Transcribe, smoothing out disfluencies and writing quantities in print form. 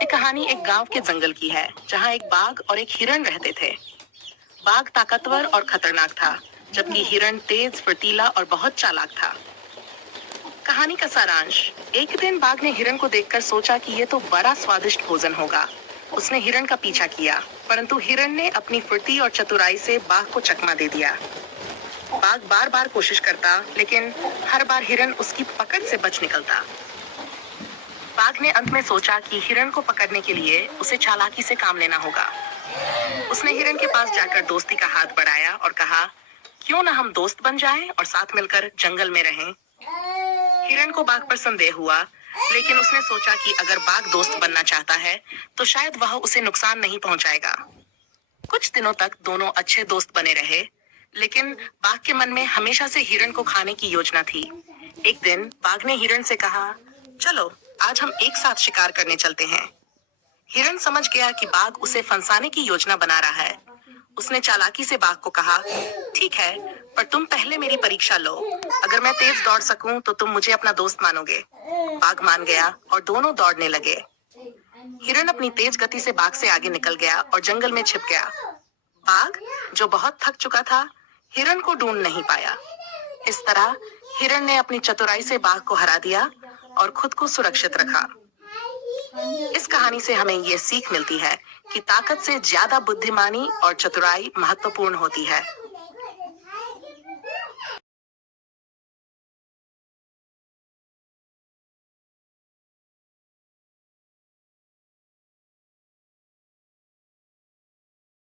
ये कहानी एक गांव के जंगल की है, जहां एक बाघ और एक हिरण रहते थे। बाघ ताकतवर और खतरनाक था, जबकि हिरण तेज, फुर्तीला और बहुत चालाक था। कहानी का सारांश। एक दिन बाघ ने हिरण को देखकर सोचा कि ये तो बड़ा स्वादिष्ट भोजन होगा। उसने हिरण का पीछा किया, परंतु हिरण ने अपनी फुर्ती और चतुराई से बाघ को चकमा दे दिया। बाघ बार बार कोशिश करता, लेकिन हर बार हिरण उसकी पकड़ से बच निकलता। बाघ ने अंत में सोचा कि हिरण को पकड़ने के लिए उसे चालाकी से काम लेना होगा। उसने हिरण के पास जाकर दोस्ती का हाथ बढ़ाया और कहा, क्यों ना हम दोस्त बन जाएं और साथ मिलकर जंगल में रहें। हिरण को बाघ पर संदेह हुआ, लेकिन उसने सोचा कि अगर बाघ दोस्त बनना चाहता है, तो शायद वह उसे नुकसान नहीं पहुंचाएगा। कुछ दिनों तक दोनों अच्छे दोस्त बने रहे, लेकिन बाघ के मन में हमेशा से हिरण को खाने की योजना थी। एक दिन बाघ ने हिरण से कहा, चलो आज हम एक साथ शिकार करने चलते हैं। हिरण समझ गया कि बाघ उसे फंसाने की योजना बना रहा है। उसने चालाकी से बाघ को कहा, ठीक है, पर तुम पहले मेरी परीक्षा लो। अगर मैं तेज दौड़ सकूं तो तुम मुझे अपना दोस्त मानोगे। बाघ मान गया और दोनों दौड़ने लगे। हिरण अपनी तेज गति से बाघ से आगे निकल गया और जंगल में छिप गया। बाघ, जो बहुत थक चुका था, हिरण को ढूंढ नहीं पाया। इस तरह हिरण ने अपनी चतुराई से बाघ को हरा दिया और खुद को सुरक्षित रखा। इस कहानी से हमें ये सीख मिलती है कि ताकत से ज्यादा बुद्धिमानी और चतुराई महत्वपूर्ण होती है।